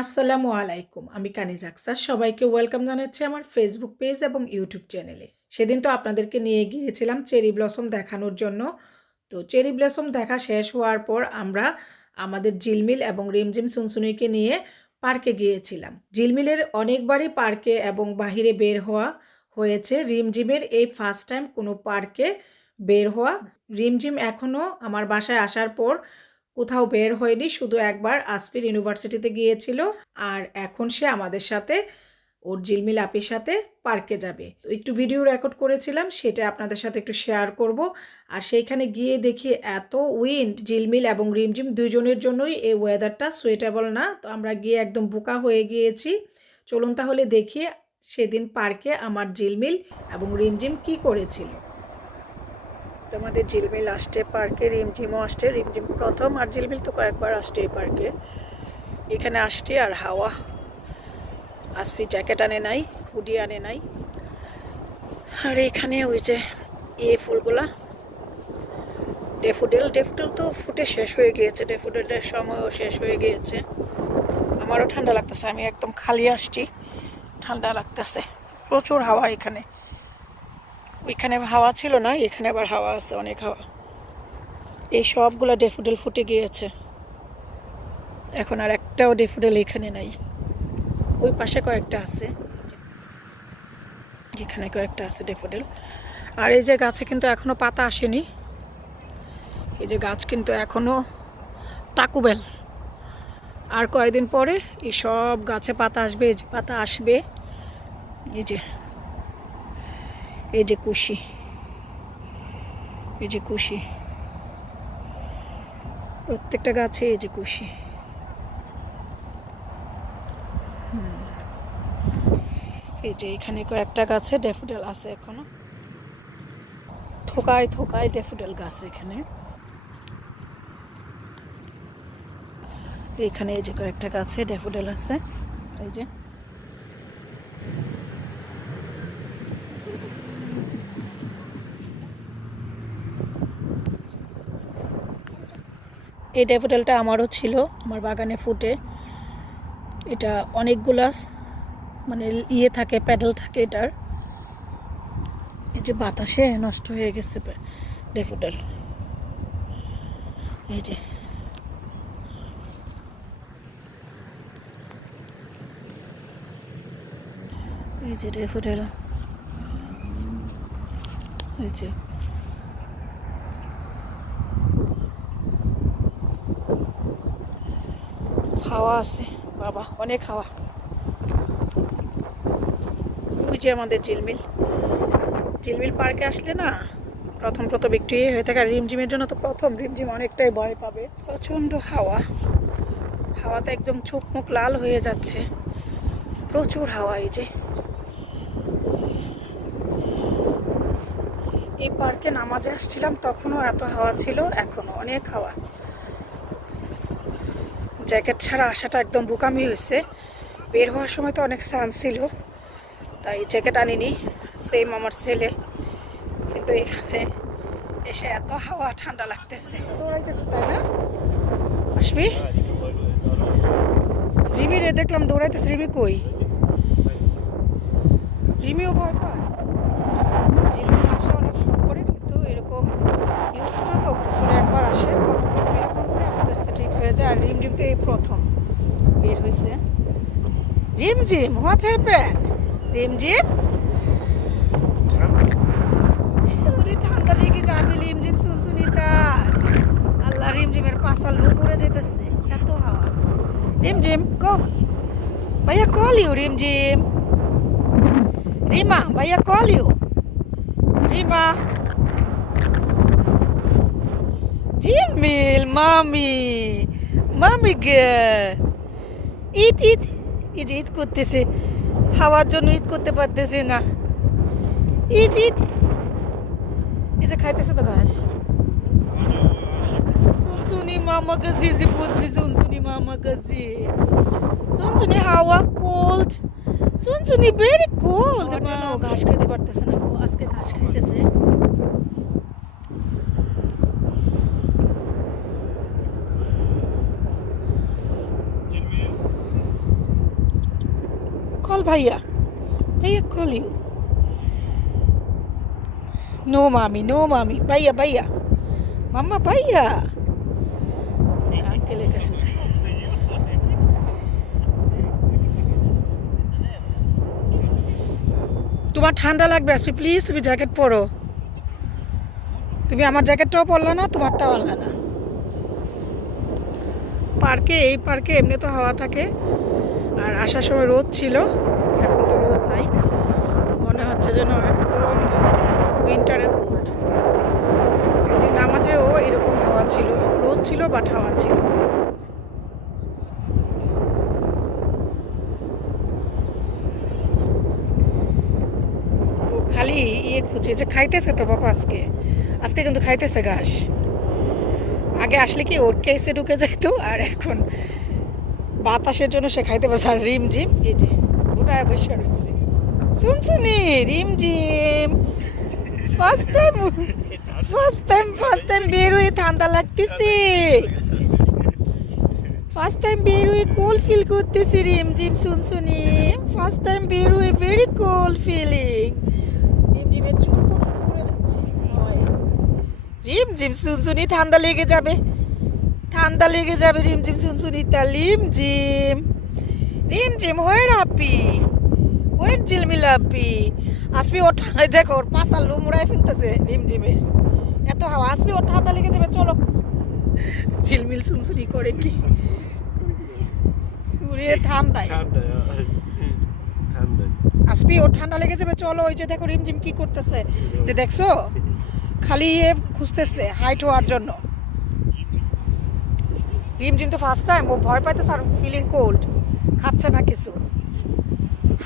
আসসালামু আলাইকুম, আমি কানিজ আক্সার। সবাইকে ওয়েলকাম জানাচ্ছি আমার ফেসবুক পেজ এবং ইউটিউব চ্যানেলে সেদিন তো আপনাদেরকে নিয়ে গিয়েছিলাম চেরি ব্লসম দেখানোর জন্য। তো চেরি ব্লসম দেখা শেষ হওয়ার পর আমরা আমাদের ঝিলমিল এবং রিমঝিম সুনসুনিকে নিয়ে পার্কে গিয়েছিলাম। ঝিলমিলের অনেকবারই পার্কে এবং বাহিরে বের হওয়া হয়েছে। রিমঝিমের এই ফার্স্ট টাইম কোনো পার্কে বের হওয়া। রিমঝিম এখনও আমার বাসায় আসার পর কোথাও বের হয়নি, শুধু একবার আসফির ইউনিভার্সিটিতে গিয়েছিল আর এখন সে আমাদের সাথে, ওর জিলমিল আপির সাথে পার্কে যাবে। তো একটু ভিডিও রেকর্ড করেছিলাম, সেটা আপনাদের সাথে একটু শেয়ার করব। আর সেইখানে গিয়ে দেখি এত উইন্ড জিলমিল এবং রিমঝিম দুজনের জন্যই এই ওয়েদারটা সুইটেবল না। তো আমরা গিয়ে একদম বোকা হয়ে গিয়েছি। চলুন তাহলে দেখি সেদিন পার্কে আমার জিলমিল এবং রিমঝিম কি করেছিল। তো আমাদের ঝিলমিল আসছে পার্কে, রিমঝিমও আসছে, রিমঝিম প্রথম আর ঝিলমিল তো কয়েকবার আসছে এই পার্কে। এখানে আসছে আর হাওয়া। আসবি জ্যাকেট আনে নাই, হুডি আনে নাই। আর এখানে ওই যে এ ফুলগুলা। ডেফুডেল ডেফুডেল তো ফুটে শেষ হয়ে গিয়েছে, ডেফুডেলের সময়ও শেষ হয়ে গিয়েছে। আমারও ঠান্ডা লাগতেছে, আমি একদম খালি আসছি, ঠান্ডা লাগতেছে, প্রচুর হাওয়া এখানে। ওইখানে হাওয়া ছিল না, এখানে আবার হাওয়া আছে, অনেক হাওয়া। এই সবগুলো ডেফুডেল ফুটে গিয়েছে। এখন আর একটাও ডেফুডেল এখানে নাই। ওই পাশে কয়েকটা আছে। এখানে কয়েকটা আছে ডেফুডেল আর এই যে গাছে কিন্তু এখনও পাতা আসেনি। এই যে গাছ কিন্তু এখনও টাকুবেল আর কয়েকদিন পরে এই সব গাছে পাতা আসবে, এই যে পাতা আসবে। এই যে এই যে কুশি। এই যে কুশি। প্রত্যেকটা গাছে এই যে কুশি। এই যে এখানে কয়েকটা গাছে ড্যাফোডেল আছে এখনও। থোকায় থোকায় ড্যাফোডেল গাছ এখানে। এখানে এই যে কয়েকটা গাছে ড্যাফোডেল আছে। এই যে। এই ড্যাফোডেলটা আমারও ছিল, আমার বাগানে ফুটে। এটা অনেকগুলা মানে ইয়ে থাকে, প্যাডেল থাকে এটার। এই যে বাতাসে নষ্ট হয়ে গেছে ড্যাফোডেল এই যে। এই যে ড্যাফোডেল এই যে। হাওয়া আছে। বাবা, অনেক হাওয়া। ওই যে আমাদের ঝিলমিল ঝিলমিল পার্কে আসলে না, প্রথম প্রথম একটু ইয়ে হয়ে থাকে। আর রিমঝিমের জন্য তো প্রথম, রিমঝিম অনেকটাই ভয় পাবে। প্রচণ্ড হাওয়া। হাওয়াতে একদম চোখ মুখ লাল হয়ে যাচ্ছে। প্রচুর হাওয়া এই যে। এই পার্কে নামাজে আসছিলাম, তখনও এত হাওয়া ছিল, এখনও অনেক হাওয়া। জ্যাকেট ছাড়া আসাটা একদম বোকামি হয়েছে। বের হওয়ার সময় তো অনেক সান ছিল তাই জ্যাকেট আনিনি। সেম আমার ছেলে। কিন্তু এখানে এসে এত হাওয়া ঠান্ডা লাগতেছে। দৌড়াইতেছে তাই না? আসবি? রিমি রে দেখলাম দৌড়াইতেছে। রিমি কই? রিমিও ভয় পায়। ঝিলমিল আসা অনেক শখ করে কিন্তু এরকম ইউজ তো বছরে একবার আসে প্রথম প্রথম এরকম করে আস্তে হয়ে যায় আর রিমঝিম তো এই প্রথম। বের হয়েছে রিমঝিম হোয়াট হ্যাপেন রিমঝিম ওরে ঠান্ডা লেগে যাবে রিমঝিম শুনশুনি তার আল্লাহ রিমঝিমের পাশাল লু মরে যেতেছে এত হাওয়া। রিমঝিম কো। ভাইয়া কল ইউ রিমঝিম রিমা। ভাইয়া কল ইউ রিমা। জিমিল মামি। মামি গে। ঈদ ঈদ ঈদ ঈদ করতেছে। হাওয়ার জন্য ঈদ করতে পারতেছে না। ঈদ ঈদ এই যে খাইতেছে তো ঘাস। শুনশুনি মামা কাছে যে বলছি শুনশুনি মামা কাছে শুনশুনি হাওয়া কোল্ড শুনশুনি ভেরি কোল্ড ঘাস খাইতে পারতেছে না। ও আজকে ঘাস খাইতেছে। Call ভাইয়া Bhaiya নো মামি নো মামি। ভাইয়া ভাইয়া। মাম্মা, ভাইয়া। যাই। তোমার ঠান্ডা লাগবে আসবে প্লিজ তুমি জ্যাকেট পরো। তুমি আমার জ্যাকেটটাও পরলে না, তোমারটাও আনলে না। পার্কে, এই পার্কে এমনি তো হাওয়া থাকে। আর আসার সময় রোদ ছিল, এখন তো রোদ নাই। মনে হচ্ছে যেন একদম উইন্টারের কোল্ড ওদিন নামাজেও এরকম হাওয়া ছিল, রোদ ছিল বাট হাওয়া ছিল। খালি ইয়ে খুঁজে যে খাইতেছে তো বাবা আজকে। আজকে কিন্তু খাইতেছে ঘাস। আগে আসলে কি ওর কেসে ঢুকে যাইতো, আর এখন বাতাসের জন্য সে খাইতে পারছে। আর রিম জিম এই যে গোটায় বসে রয়েছে। শুনছুনি? Rimjhim first time first time first time বের হয়ে ঠান্ডা লাগতেছে। ফার্স্ট টাইম বের হয়ে কোল্ড ফিল করতেছি রিম জিম শুনছুনি? ফার্স্ট টাইম বের ভেরি কোল্ড ফিলিং রিম জিমের চুল পর্যন্ত উড়ে যাচ্ছে। রিম জিম শুনছুনি? ঠান্ডা লেগে যাবে। ঠান্ডা লেগে যাবে রিম জিম শুনছুনি তা লিম জিম রিম জিম হয়ে রাপি ওয়েট ঝিলমিল আপি আসবি ওর ঠান্ডায় দেখো ওর পাশার লোম উড়াই ফেলতেছে রিম জিমের এত হাওয়া। আসবি ওর ঠান্ডা লেগে যাবে চলো। ঝিলমিল শুনছুনি করে কি? উড়িয়ে ঠান্ডায়। ঠান্ডা ঠান্ডা আসবি ওর ঠান্ডা লেগে যাবে চলো। ওই যে দেখো রিমঝিম কি করতেছে। যে দেখছ খালি এ খুঁজতেছে হাইট হওয়ার জন্য। রিমঝিম তো ফার্স্ট টাইম ও ভয় পাইতেছে আর ফিলিং কোল্ড খাচ্ছে না কিছু।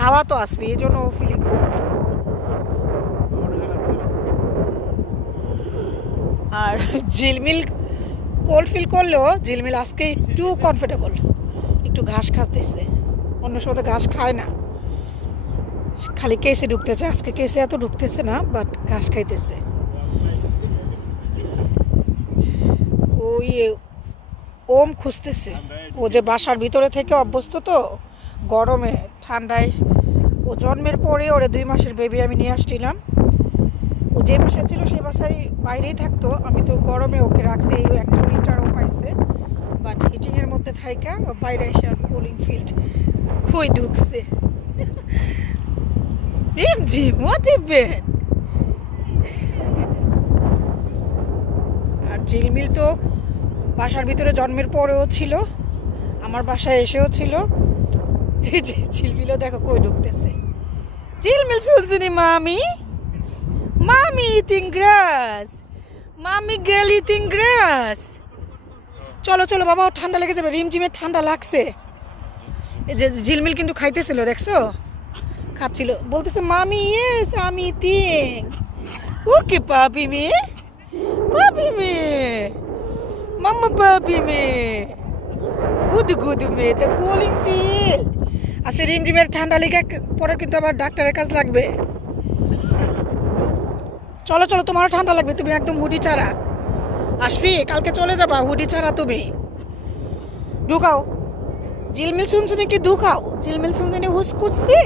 হাওয়া তো আসবে, এই জন্য ও ফিলিং কোল্ড আর ঝিলমিল কোল্ড ফিল করলেও ঝিলমিল আজকে একটু কমফোর্টেবল একটু ঘাস খাতেছে অন্য সময় তো ঘাস খায় না। খালি কেসে ঢুকতেছে। আজকে কেসে এত ঢুকতেছে না বাট ঘাস খাইতেছে। ও ইয়ে ওম খুঁজতেছে। ও যে বাসার ভিতরে থেকে অভ্যস্ত তো, গরমে, ঠান্ডায়। ও জন্মের পরে ওরে দুই মাসের বেবি আমি নিয়ে আসছিলাম। ও যে বাসায় ছিল সেই বাসায় বাইরেই থাকতো। আমি তো গরমে ওকে রাখছি, এই একটা উইন্টারও পাইছে। বাট হিটিংয়ের মধ্যে থাইকা, ও বাইরে এসে কুলিং ফিল্ড খুই ঢুকছে। আর ঝিলমিল তো বাসার ভিতরে জন্মের পরেও ছিল, আমার বাসায় এসেও ছিল। এই যে ঝিলমিলও দেখো কই ঢুকতেছে। ঝিলমিল শুনছুনি মামি? মামি ইটিং গ্রাস। মামি গার্ল ইটিং গ্রাস। চলো চলো, বাবা ঠান্ডা লেগে যাবে, রিমঝিমের ঠান্ডা লাগছে। এই যে ঝিলমিল কিন্তু খাইতেছিল, দেখছ? খাচ্ছিল। বলতেছে, মামি ইয়েস আমি তিং ওকে পাপি মে পাপি মে মাম্মা পাপি মে গুড গুড মে দ্য কুলিং ফিল্ড আসলে রিমঝিমের ঠান্ডা লেগে পরে কিন্তু আবার ডাক্তারের কাজ লাগবে চলো চলো তোমারও ঠান্ডা লাগবে তুমি একদম হুডি ছাড়া আসবি কালকে চলে যাবা হুডি ছাড়া তুমি ঢুকাও জিলমিল শুনছুনি কি ঢুকাও জিলমিল শুনছুনি হুস করছে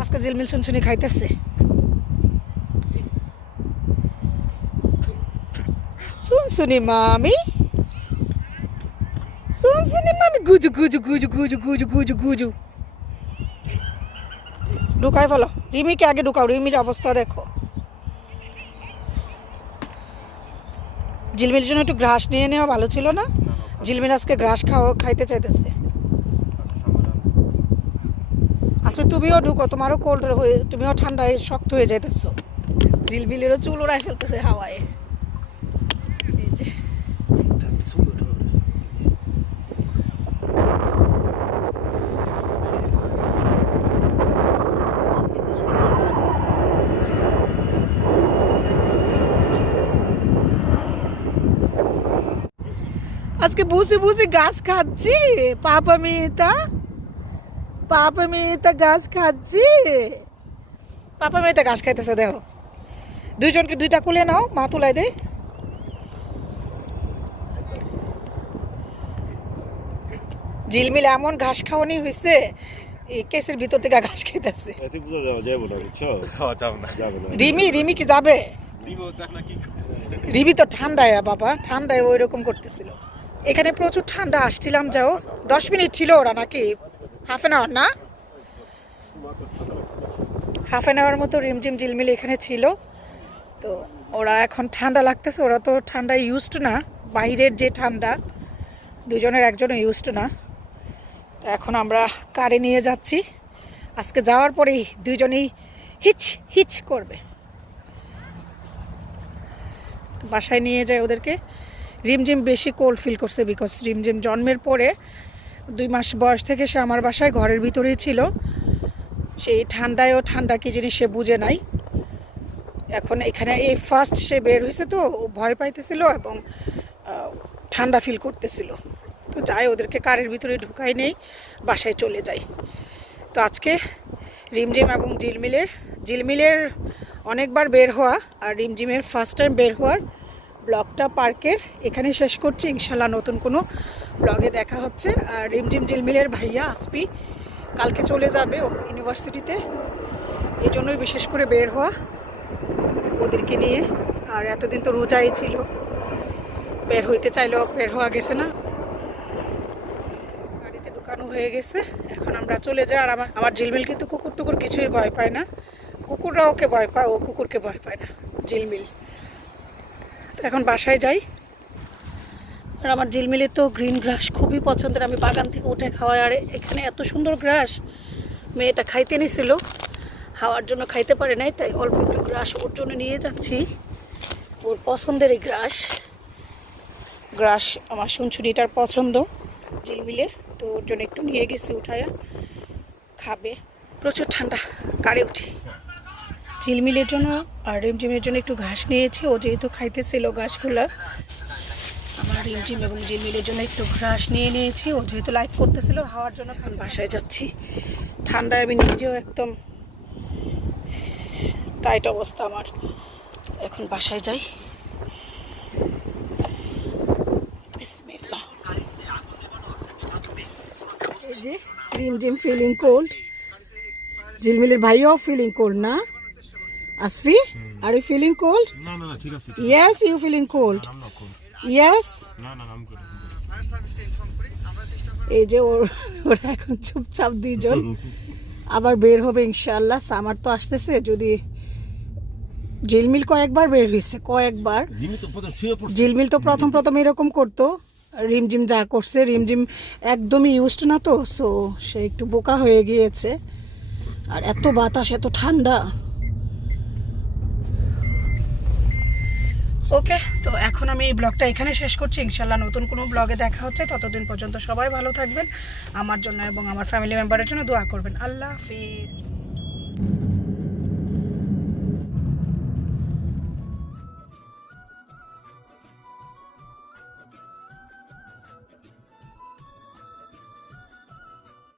আজকে জিলমিল শুনছুনি খাইতেছে শুনছুনি মামি? শুনছুনি মামি? গুজু গুজু গুজু গুজু গুজু গুজু গুজু। ঢুকাই ফেলো। রিমিকে আগে ঢুকাও, রিমির অবস্থা দেখো। ঝিলমিলের জন্য একটু ঘাস নিয়ে নেওয়া ভালো ছিল না? ঝিলমিল আজকে ঘাস খাওয়া খাইতে চাইতেছে। আসলে তুমিও ঢুকো, তোমারও কোল্ড হয়ে তুমিও ঠান্ডায় শক্ত হয়ে যাইতেছো। ঝিলমিলেরও চুল ওড়াই ফেলতেছে হাওয়ায় এই যে ঠান্ডা সুন্দর ঠান্ডা আজকে বসে বসে গাছ খাচ্ছি? পাপা মেয়েটা? পাপা মেয়েটা গাছ খাচ্ছি? পাপা মেয়েটা গাছ খাইতেছে দেখো। দুইজনকে দুইটা কুলে নাও মা তুলাই দে। ঝিলমিল এমন ঘাস খাওয়ানি হয়েছে এই কেসের ভিতর থেকে ঘাস খেতেছে বুঝা রিমি রিমি কি যাবে? রিমি তো ঠান্ডায় বাবা ঠান্ডায় ওই রকম করতেছিল। এখানে প্রচুর ঠান্ডা, আসছিলাম যাও। দশ মিনিট ছিল ওরা নাকি? হাফ অ্যান আওয়ার না? হাফ অ্যান আওয়ার মতো রিমঝিম ঝিলমিল এখানে ছিল। তো ওরা এখন ঠান্ডা লাগতেছে, ওরা তো ঠান্ডা ইউজড না। বাইরের যে ঠান্ডা, দুজনের একজনও ইউজড না। তো এখন আমরা কারে নিয়ে যাচ্ছি। আজকে যাওয়ার পরেই দুজনেই হিচ হিচ করবে। বাসায় নিয়ে যায় ওদেরকে। রিমঝিম বেশি কোল্ড ফিল করছে বিকজ রিমঝিম জন্মের পরে দুই মাস বয়স থেকে সে আমার বাসায় ঘরের ভিতরেই ছিল। সেই ঠান্ডায়ও ঠান্ডা কি জিনিস সে বুঝে নাই। এখন এখানে এই ফার্স্ট সে বের হয়েছে তো ভয় পাইতেছিল এবং ঠান্ডা ফিল করতেছিল। তো যাই, ওদেরকে কারের ভিতরে ঢুকাই নেই, বাসায় চলে যাই। তো আজকে রিমঝিম এবং জিলমিলের জিলমিলের অনেকবার বের হওয়া আর রিমঝিমের ফার্স্ট টাইম বের হওয়ার ব্লগটা পার্কের এখানে শেষ করছি। ইনশাল্লাহ নতুন কোনো ব্লগে দেখা হচ্ছে। আর রিমঝিম ঝিলমিলের ভাইয়া আসপি কালকে চলে যাবে ইউনিভার্সিটিতে। এই জন্যই বিশেষ করে বের হওয়া ওদেরকে নিয়ে। আর এতদিন তো রোজাই ছিল। বের হইতে চাইলেও বের হওয়া গেছে না। গাড়িতে ঢুকানো হয়ে গেছে। এখন আমরা চলে যাই। আর আমার আমার ঝিলমিল কিন্তু কুকুর টুকুর কিছুই ভয় পায় না। কুকুররা ওকে ভয় পায়, ও কুকুরকে ভয় পায় না। ঝিলমিল। এখন বাসায় যাই। আর আমার ঝিলমিলের তো গ্রিন গ্রাস খুবই পছন্দের। আমি বাগান থেকে উঠে খাওয়াই। আর এখানে এত সুন্দর গ্রাস। মেয়েটা খাইতে নিছিল। হাওয়ার জন্য খাইতে পারে নাই, তাই অল্প একটু গ্রাস ওর জন্য নিয়ে যাচ্ছি। ওর পছন্দের এই গ্রাস। গ্রাস আমার শুনছুরিটার পছন্দ, ঝিলমিলের। তো ওর জন্য একটু নিয়ে গেছি, উঠায়া। খাবে। প্রচুর ঠান্ডা। কারে উঠি। ঝিলমিলের জন্য, আর রিমঝিমের জন্য একটু ঘাস নিয়েছি। ও যেহেতু খাইতেছিল ঘাসগুলো, আমার রিমঝিম এবং ঝিলমিলের জন্য একটু ঘাস নিয়ে নিয়েছি। ও যেহেতু লাইট করতেছিল হাওয়ার জন্য এখন বাসায় যাচ্ছি। ঠান্ডায় আমি নিজেও একদম টাইট অবস্থা আমার। এখন বাসায় যাই। রিমঝিম ফিলিং কোল্ড ঝিলমিলের ভাইও ফিলিং কোল্ড না। আসফি আর ইউ ফিলিং কোল্ড না না না ঠিক আছে yes you feeling cold I'm not cold. Yes না না আমি good. এই যে ওর ওরা এখন চুপচাপ দুইজন। আবার বের হবে ইনশাল্লাহ সামার তো আসতেছে যদি ঝিলমিল কয়েকবার বের হয়েছে কয়েকবার। জিমি তো প্রথম ঝিলমিল তো প্রথম প্রথম এরকম করতো রিমঝিম যা করছে রিমঝিম একদমই ইউজড না তো সো সে একটু বোকা হয়ে গিয়েছে। আর এত বাতাস এত ঠান্ডা। ওকে, তো এখন আমি এই ব্লগটা এখানে শেষ করছি। ইনশাল্লাহ নতুন কোনো ব্লগে দেখা হচ্ছে। ততদিন পর্যন্ত সবাই ভালো থাকবেন। আমার জন্য এবং আমার ফ্যামিলি মেম্বারের জন্য দোয়া করবেন। আল্লাহ হাফিজ।